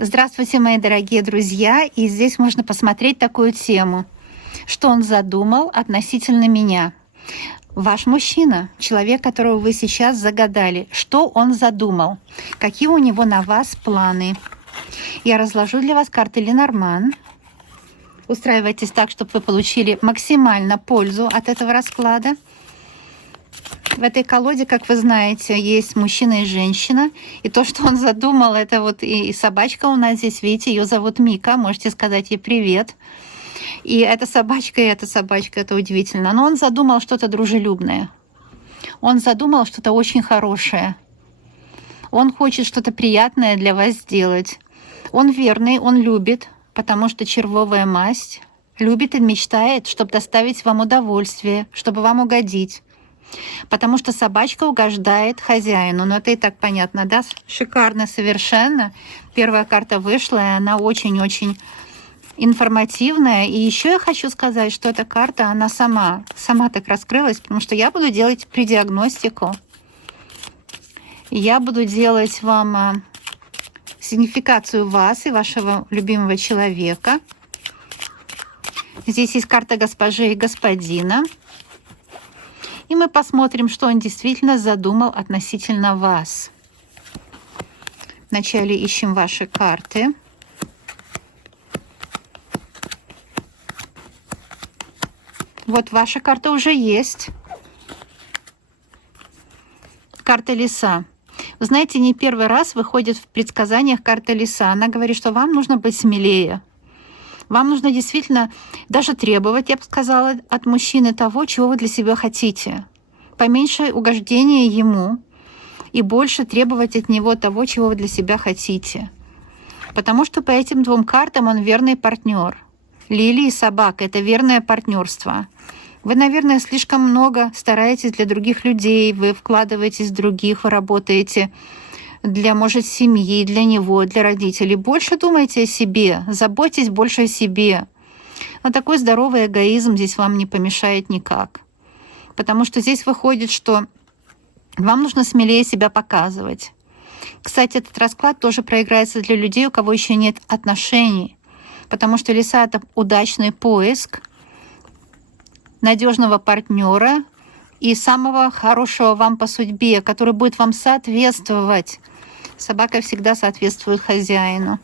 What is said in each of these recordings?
Здравствуйте, мои дорогие друзья! И здесь можно посмотреть такую тему. Что он задумал относительно меня? Ваш мужчина, человек, которого вы сейчас загадали, что он задумал? Какие у него на вас планы? Я разложу для вас карты Ленорман. Устраивайтесь так, чтобы вы получили максимально пользу от этого расклада. В этой колоде, как вы знаете, есть мужчина и женщина. И то, что он задумал, это вот и собачка у нас здесь, видите, ее зовут Мика. Можете сказать ей привет. И эта собачка, это удивительно. Но он задумал что-то дружелюбное. Он задумал что-то очень хорошее. Он хочет что-то приятное для вас сделать. Он верный, он любит, потому что червовая масть любит и мечтает, чтобы доставить вам удовольствие, чтобы вам угодить. Потому что собачка угождает хозяину. Но это и так понятно, да? Шикарно совершенно. Первая карта вышла, и она очень-очень информативная. И еще я хочу сказать, что эта карта, она сама так раскрылась, потому что я буду делать предиагностику. Я буду делать вам сигнификацию вас и вашего любимого человека. Здесь есть карта госпожи и господина. И мы посмотрим, что он действительно задумал относительно вас. Вначале ищем ваши карты. Вот ваша карта уже есть. Карта лиса. Вы знаете, не первый раз выходит в предсказаниях карта лиса. Она говорит, что вам нужно быть смелее. Вам нужно действительно даже требовать, я бы сказала, от мужчины того, чего вы для себя хотите. Поменьше угождения ему и больше требовать от него того, чего вы для себя хотите. Потому что по этим двум картам он верный партнер. Лилия и собака — это верное партнерство. Вы, наверное, слишком много стараетесь для других людей, вы вкладываетесь в других, вы работаете для, может, семьи, для него, для родителей. Больше думайте о себе, заботьтесь больше о себе. Но такой здоровый эгоизм здесь вам не помешает никак. Потому что здесь выходит, что вам нужно смелее себя показывать. Кстати, этот расклад тоже проиграется для людей, у кого еще нет отношений. Потому что лиса — это удачный поиск надежного партнера и самого хорошего вам по судьбе, который будет вам соответствовать. Собака всегда соответствует хозяину.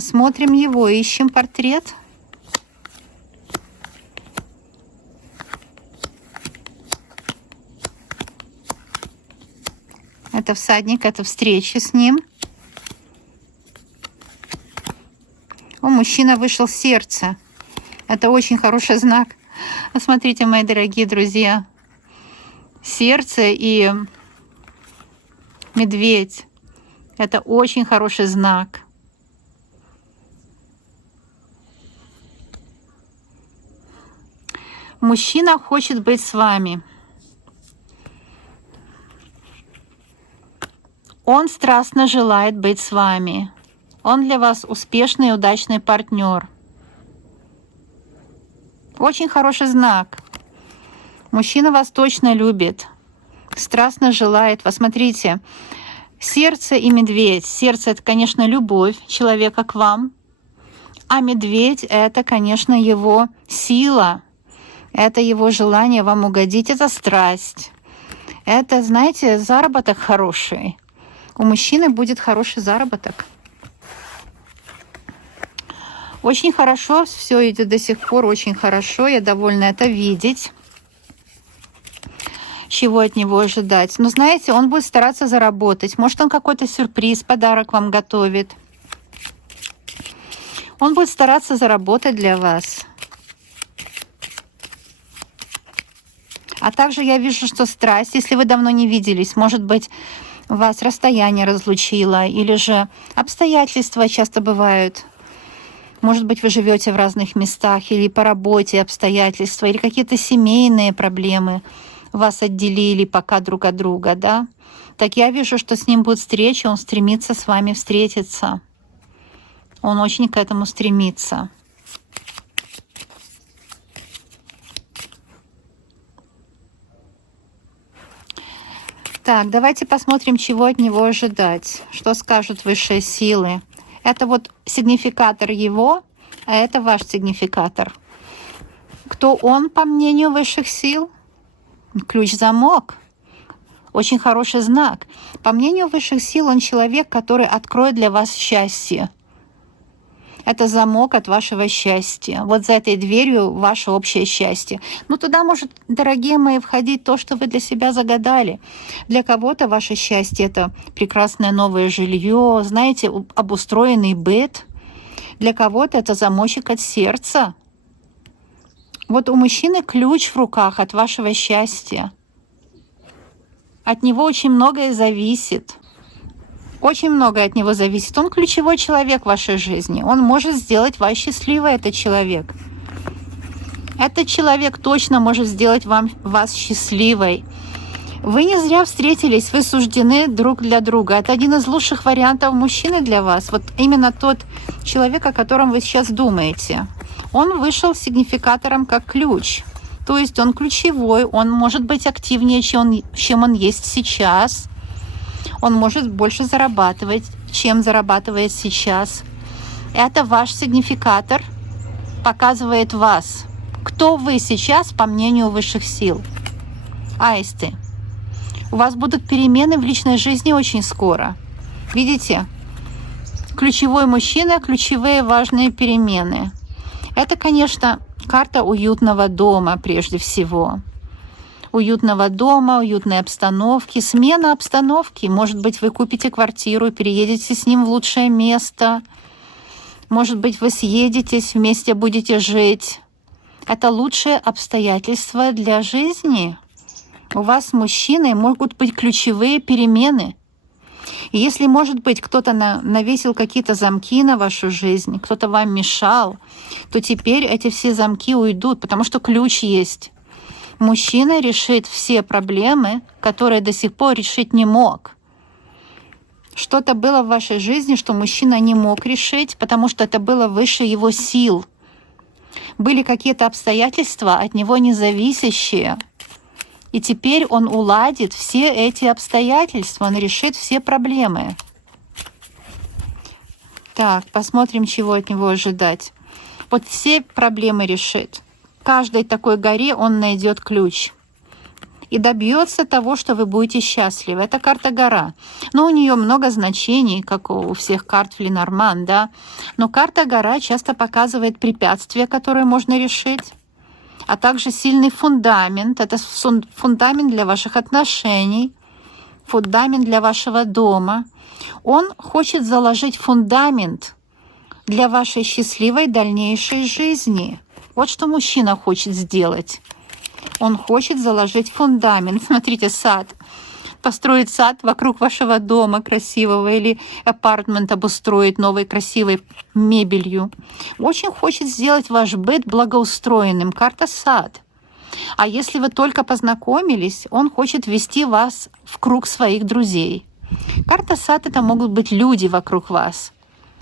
Смотрим его, ищем портрет. Это всадник, это встреча с ним. У мужчины вышел сердце. Это очень хороший знак. Смотрите, мои дорогие друзья. Сердце и медведь. Это очень хороший знак. Мужчина хочет быть с вами. Он страстно желает быть с вами. Он для вас успешный и удачный партнер. Очень хороший знак. Мужчина вас точно любит, страстно желает вас. Смотрите, сердце и медведь. Сердце — это, конечно, любовь человека к вам, а медведь — это, конечно, его сила, это его желание вам угодить, это страсть. Это, знаете, заработок хороший. У мужчины будет хороший заработок. Очень хорошо, все идет до сих пор очень хорошо. Я довольна это видеть. Чего от него ожидать? Но знаете, он будет стараться заработать. Может, он какой-то сюрприз, подарок вам готовит. Он будет стараться заработать для вас. А также я вижу, что страсть, если вы давно не виделись, может быть, вас расстояние разлучило, или же обстоятельства часто бывают. Может быть, вы живете в разных местах, или по работе обстоятельства, или какие-то семейные проблемы вас отделили пока друг от друга, да? Так я вижу, что с ним будет встреча, он стремится с вами встретиться. Он очень к этому стремится. Так, давайте посмотрим, чего от него ожидать. Что скажут высшие силы. Это вот сигнификатор его, а это ваш сигнификатор. Кто он, по мнению высших сил? Ключ-замок. Очень хороший знак. По мнению высших сил, он человек, который откроет для вас счастье. Это замок от вашего счастья. Вот за этой дверью ваше общее счастье. Но туда может, дорогие мои, входить то, что вы для себя загадали. Для кого-то ваше счастье — это прекрасное новое жилье, знаете, обустроенный быт. Для кого-то это замочек от сердца. Вот у мужчины ключ в руках от вашего счастья. От него очень многое зависит. Очень многое от него зависит. Он ключевой человек в вашей жизни. Он может сделать вас счастливой, этот человек. Этот человек точно может сделать вас счастливой. Вы не зря встретились, вы суждены друг для друга. Это один из лучших вариантов мужчины для вас. Вот именно тот человек, о котором вы сейчас думаете. Он вышел сигнификатором как ключ. То есть он ключевой, он может быть активнее, чем он есть сейчас. Он может больше зарабатывать, чем зарабатывает сейчас. Это ваш сигнификатор, показывает вас. Кто вы сейчас, по мнению высших сил? Аисты. У вас будут перемены в личной жизни очень скоро. Видите? Ключевой мужчина, ключевые важные перемены. Это, конечно, карта уютного дома прежде всего. Уютного дома, уютной обстановки, смена обстановки. Может быть, вы купите квартиру и переедете с ним в лучшее место. Может быть, вы съедетесь, вместе будете жить. Это лучшее обстоятельство для жизни. У вас с мужчиной могут быть ключевые перемены. И если, может быть, кто-то навесил какие-то замки на вашу жизнь, кто-то вам мешал, то теперь эти все замки уйдут, потому что ключ есть. Мужчина решит все проблемы, которые до сих пор решить не мог. Что-то было в вашей жизни, что мужчина не мог решить, потому что это было выше его сил. Были какие-то обстоятельства, от него независящие. И теперь он уладит все эти обстоятельства, он решит все проблемы. Так, посмотрим, чего от него ожидать. Вот все проблемы решит. Каждой такой горе он найдет ключ. И добьется того, что вы будете счастливы. Это карта гора. Но у нее много значений, как у всех карт в Ленорман, да. Но карта гора часто показывает препятствия, которые можно решить, а также сильный фундамент. Это фундамент для ваших отношений, фундамент для вашего дома. Он хочет заложить фундамент для вашей счастливой дальнейшей жизни. Вот что мужчина хочет сделать. Он хочет заложить фундамент. Смотрите, сад. Построить сад вокруг вашего дома красивого или апартмент обустроить новой красивой мебелью. Очень хочет сделать ваш быт благоустроенным. Карта сад. А если вы только познакомились, он хочет ввести вас в круг своих друзей. Карта сад — это могут быть люди вокруг вас.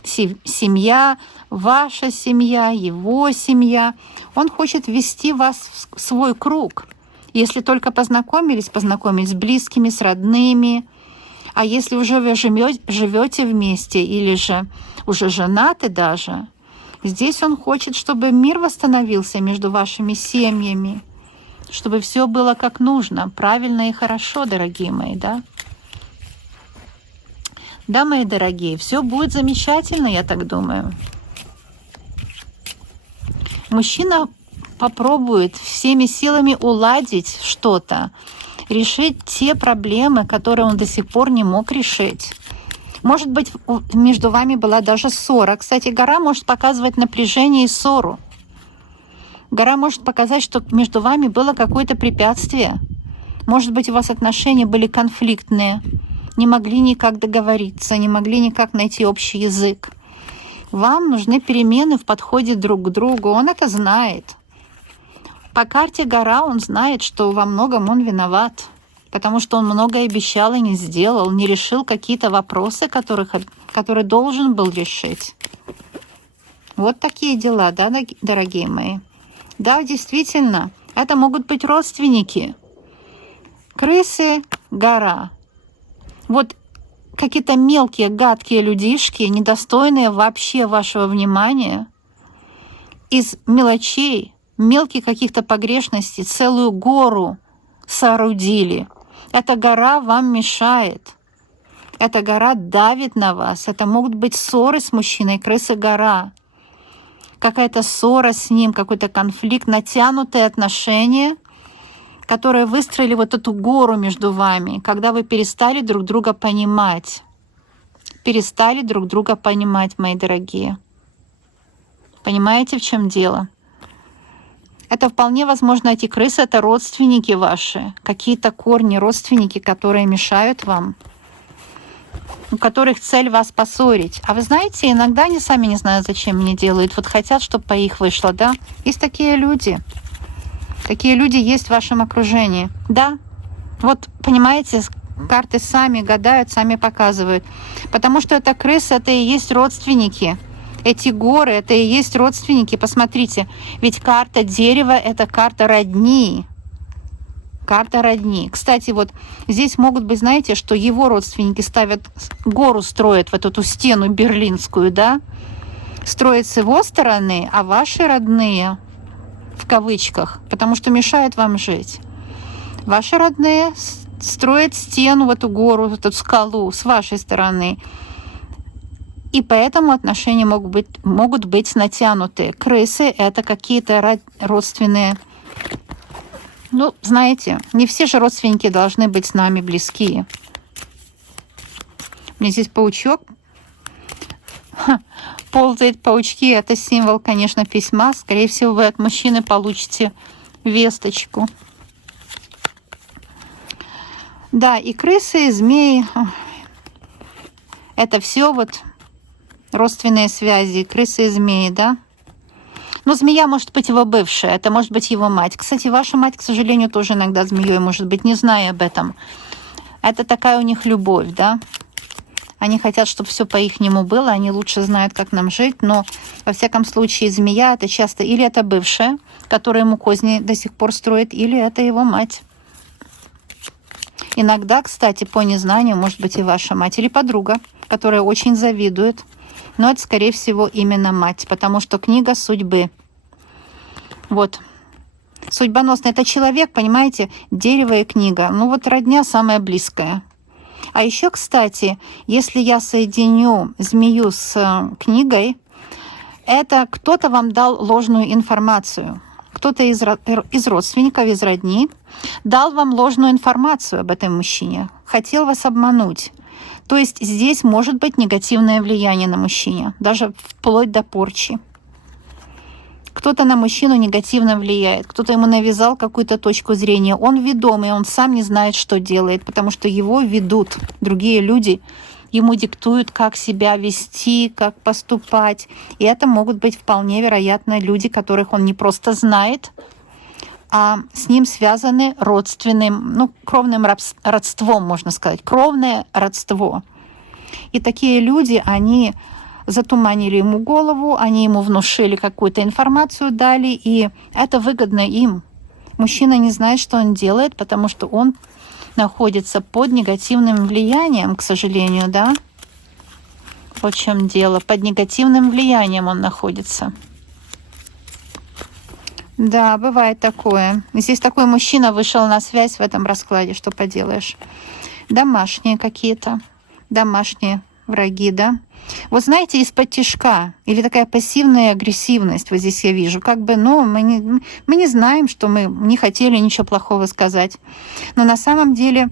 Семья, ваша семья, его семья. Он хочет ввести вас в свой круг. Если только познакомились с близкими, с родными. А если уже вы живете вместе или же уже женаты даже, здесь он хочет, чтобы мир восстановился между вашими семьями, чтобы все было как нужно, правильно и хорошо, дорогие мои, да? Да, мои дорогие, все будет замечательно, я так думаю. Мужчина попробует всеми силами уладить что-то, решить те проблемы, которые он до сих пор не мог решить. Может быть, между вами была даже ссора. Кстати, гора может показывать напряжение и ссору. Гора может показать, что между вами было какое-то препятствие. Может быть, у вас отношения были конфликтные, не могли никак договориться, не могли никак найти общий язык. Вам нужны перемены в подходе друг к другу. Он это знает. По карте гора он знает, что во многом он виноват, потому что он многое обещал и не сделал, не решил какие-то вопросы, которые должен был решить. Вот такие дела, да, дорогие мои? Да, действительно, это могут быть родственники. Крысы — гора. Вот какие-то мелкие, гадкие людишки, недостойные вообще вашего внимания, из мелочей, мелких каких-то погрешностей целую гору соорудили. Эта гора вам мешает. Эта гора давит на вас. Это могут быть ссоры с мужчиной, крыса-гора. Какая-то ссора с ним, какой-то конфликт, натянутые отношения, которые выстроили вот эту гору между вами, когда вы перестали друг друга понимать. Перестали друг друга понимать, мои дорогие. Понимаете, в чем дело? Это вполне возможно, эти крысы — это родственники ваши, какие-то корни, родственники, которые мешают вам, у которых цель вас поссорить. А вы знаете, иногда они сами не знают, зачем мне делают. Вот хотят, чтобы по их вышло, да? Есть такие люди. Такие люди есть в вашем окружении. Да, вот понимаете, карты сами гадают, сами показывают. Потому что эта крыса — это и есть родственники. Эти горы — это и есть родственники. Посмотрите, ведь карта дерева — это карта родни. Карта родни. Кстати, вот здесь могут быть, знаете, что его родственники ставят, гору строят, вот эту стену берлинскую, да? Строят с его стороны, а ваши родные, в кавычках, потому что мешают вам жить. Ваши родные строят стену в эту гору, в эту скалу с вашей стороны. И поэтому отношения могут быть натянутые. Крысы — это какие-то родственные. Ну, знаете, не все же родственники должны быть с нами близкие. У меня здесь паучок. Ползает паучки. Это символ, конечно, письма. Скорее всего, вы от мужчины получите весточку. Да, и крысы, и змеи. Это все вот родственные связи. Крысы и змеи, да? Но змея может быть его бывшая, это может быть его мать. Кстати, ваша мать, к сожалению, тоже иногда змеей может быть, не зная об этом. Это такая у них любовь, да? Они хотят, чтобы все по-ихнему было, они лучше знают, как нам жить, но, во всяком случае, змея — это часто или это бывшая, которая ему козни до сих пор строит, или это его мать. Иногда, кстати, по незнанию, может быть и ваша мать, или подруга, которая очень завидует. Но это, скорее всего, именно мать, потому что книга судьбы. Вот. Судьбоносный — это человек, понимаете, дерево и книга. Ну вот родня самая близкая. А еще, кстати, если я соединю змею с книгой, это кто-то вам дал ложную информацию. Кто-то из родственников, из родни дал вам ложную информацию об этом мужчине. Хотел вас обмануть. То есть здесь может быть негативное влияние на мужчине, даже вплоть до порчи. Кто-то на мужчину негативно влияет, кто-то ему навязал какую-то точку зрения. Он ведомый, он сам не знает, что делает, потому что его ведут другие люди, ему диктуют, как себя вести, как поступать. И это могут быть вполне вероятно люди, которых он не просто знает, а с ним связаны родственным, ну, кровным родством, можно сказать, кровное родство. И такие люди, они затуманили ему голову, они ему внушили какую-то информацию, дали, и это выгодно им. Мужчина не знает, что он делает, потому что он находится под негативным влиянием, к сожалению, да? Вот в чем дело. Под негативным влиянием он находится. Да, бывает такое. Здесь такой мужчина вышел на связь в этом раскладе, что поделаешь. Домашние какие-то, домашние враги, да. Вот знаете, из-под тишка или такая пассивная агрессивность, вот здесь я вижу, как бы, ну, мы не знаем, что мы не хотели ничего плохого сказать. Но на самом деле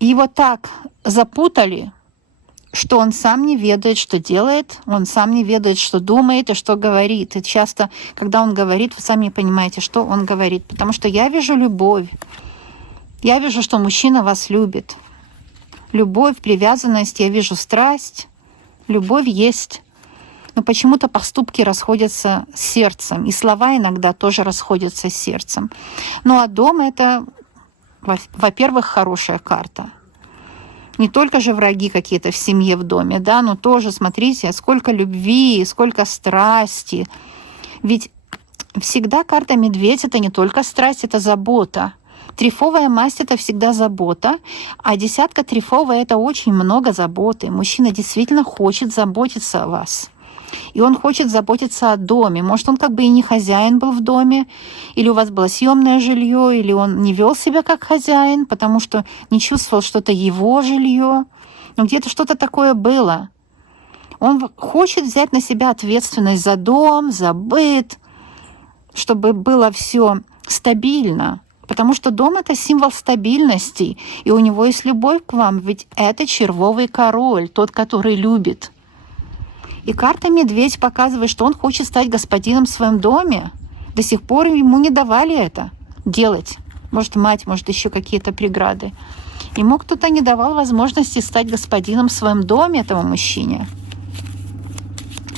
его так запутали, что он сам не ведает, что делает, он сам не ведает, что думает и что говорит. И часто, когда он говорит, вы сами не понимаете, что он говорит. Потому что я вижу любовь. Я вижу, что мужчина вас любит. Любовь, привязанность, я вижу страсть. Любовь есть. Но почему-то поступки расходятся с сердцем. И слова иногда тоже расходятся с сердцем. Ну а дом — это, во-первых, хорошая карта. Не только же враги какие-то в семье, в доме, да, но тоже, смотрите, сколько любви, сколько страсти. Ведь всегда карта медведь — это не только страсть, это забота. Трефовая масть — это всегда забота, а десятка трефовая — это очень много заботы. Мужчина действительно хочет заботиться о вас. И он хочет заботиться о доме. Может, он как бы и не хозяин был в доме, или у вас было съемное жилье, или он не вел себя как хозяин, потому что не чувствовал, что это его жилье. Но где-то что-то такое было. Он хочет взять на себя ответственность за дом, за быт, чтобы было все стабильно. Потому что дом — это символ стабильности, и у него есть любовь к вам, ведь это червовый король, тот, который любит. И карта Медведь показывает, что он хочет стать господином в своем доме. До сих пор ему не давали это делать. Может, мать, может, еще какие-то преграды. Ему кто-то не давал возможности стать господином в своем доме, этому мужчине.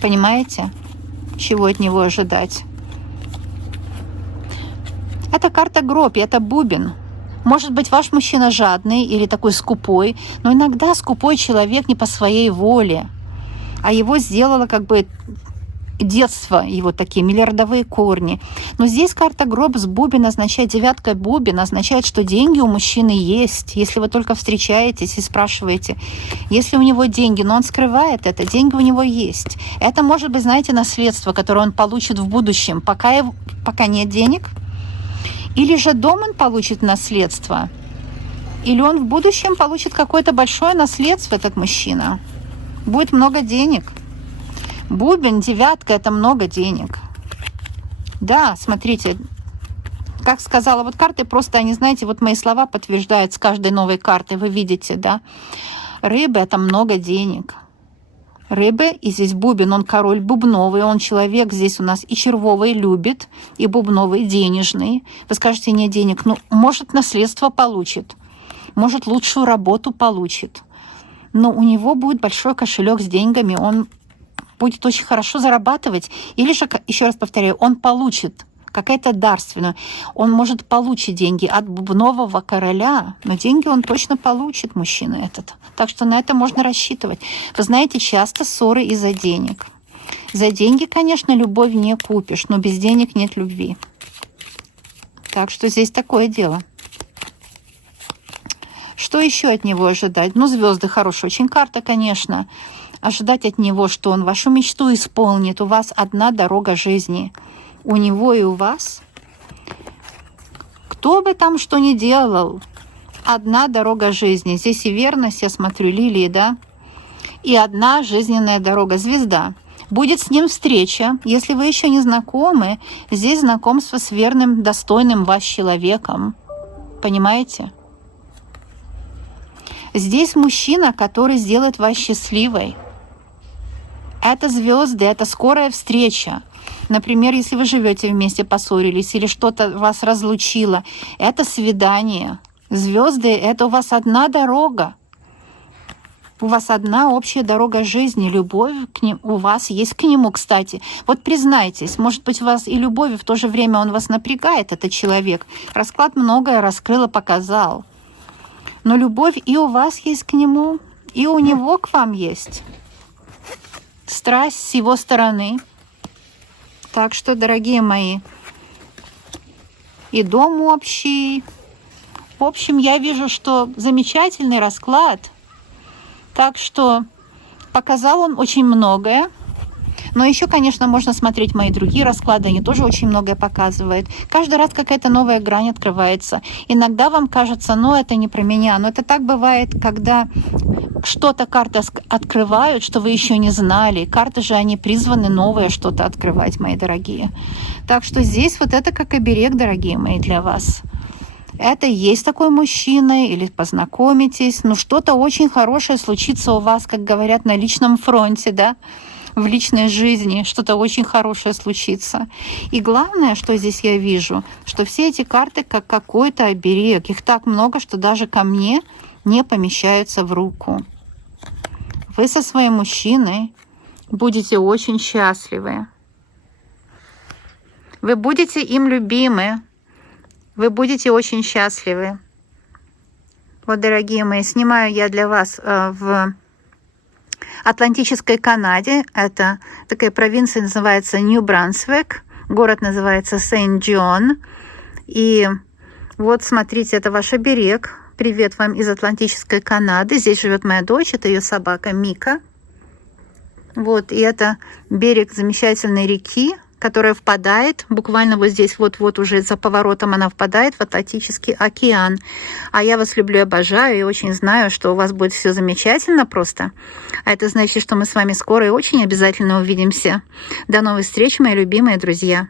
Понимаете, чего от него ожидать? Это карта гроб, и это бубен. Может быть, ваш мужчина жадный или такой скупой, но иногда скупой человек не по своей воле, а его сделало как бы детство, его такие миллиардовые корни. Но здесь карта гроб с бубен означает, девятка бубен означает, что деньги у мужчины есть. Если вы только встречаетесь и спрашиваете, если у него деньги, но он скрывает это, деньги у него есть. Это может быть, знаете, наследство, которое он получит в будущем, пока нет денег. Или же дом он получит в наследство, или он в будущем получит какое-то большое наследство, этот мужчина. Будет много денег. Бубен, девятка — это много денег. Да, смотрите, как сказала, вот карты просто, они, знаете, вот мои слова подтверждают с каждой новой картой, вы видите, да. Рыбы — это много денег. Рыбы, и здесь бубен, он король бубновый, он человек здесь у нас и червовый любит, и бубновый денежный. Вы скажете, нет денег, ну, может, наследство получит, может, лучшую работу получит, но у него будет большой кошелек с деньгами, он будет очень хорошо зарабатывать, или же, еще раз повторяю, он получит какая-то дарственная. Он может получить деньги от бубнового короля, но деньги он точно получит, мужчина этот. Так что на это можно рассчитывать. Вы знаете, часто ссоры из-за денег. За деньги, конечно, любовь не купишь, но без денег нет любви. Так что здесь такое дело. Что еще от него ожидать? Ну, звезды хорошая очень карта, конечно. Ожидать от него, что он вашу мечту исполнит. У вас одна дорога жизни. У него и у вас. Кто бы там что ни делал, одна дорога жизни. Здесь и верность, я смотрю, лилии, да? И одна жизненная дорога, звезда. Будет с ним встреча. Если вы еще не знакомы, здесь знакомство с верным, достойным вас человеком. Понимаете? Здесь мужчина, который сделает вас счастливой. Это звезды, это скорая встреча. Например, если вы живете вместе, поссорились, или что-то вас разлучило, это свидание. Звезды — это у вас одна дорога. У вас одна общая дорога жизни, любовь к нему, у вас есть к нему, кстати. Вот признайтесь, может быть, у вас и любовь, и в то же время он вас напрягает, этот человек. Расклад многое раскрыл и показал. Но любовь и у вас есть к нему, и у него к вам есть. Страсть с его стороны. Так что, дорогие мои, и дом общий. В общем, я вижу, что замечательный расклад. Так что показал он очень многое. Но еще, конечно, можно смотреть мои другие расклады, они тоже очень многое показывают. Каждый раз какая-то новая грань открывается. Иногда вам кажется, ну это не про меня. Но это так бывает, когда что-то карты открывают, что вы еще не знали. Карты же, они призваны новое что-то открывать, мои дорогие. Так что здесь вот это как оберег, дорогие мои, для вас. Это есть такой мужчина, или познакомитесь, но что-то очень хорошее случится у вас, как говорят, на личном фронте, да, в личной жизни, что-то очень хорошее случится. И главное, что здесь я вижу, что все эти карты как какой-то оберег. Их так много, что даже ко мне не помещаются в руку. Вы со своим мужчиной будете очень счастливы. Вы будете им любимы. Вы будете очень счастливы. Вот, дорогие мои, снимаю я для вас в Атлантической Канаде. Это такая провинция, называется Нью-Брансвик. Город называется Сент-Джон. И Вот, смотрите, это ваш оберег. Привет вам из Атлантической Канады. Здесь живет моя дочь, это ее собака Мика. Вот, и это берег замечательной реки, которая впадает, буквально вот здесь, вот уже за поворотом она впадает в Атлантический океан. А я вас люблю, обожаю и очень знаю, что у вас будет все замечательно просто. А это значит, что мы с вами скоро и очень обязательно увидимся. До новых встреч, мои любимые друзья.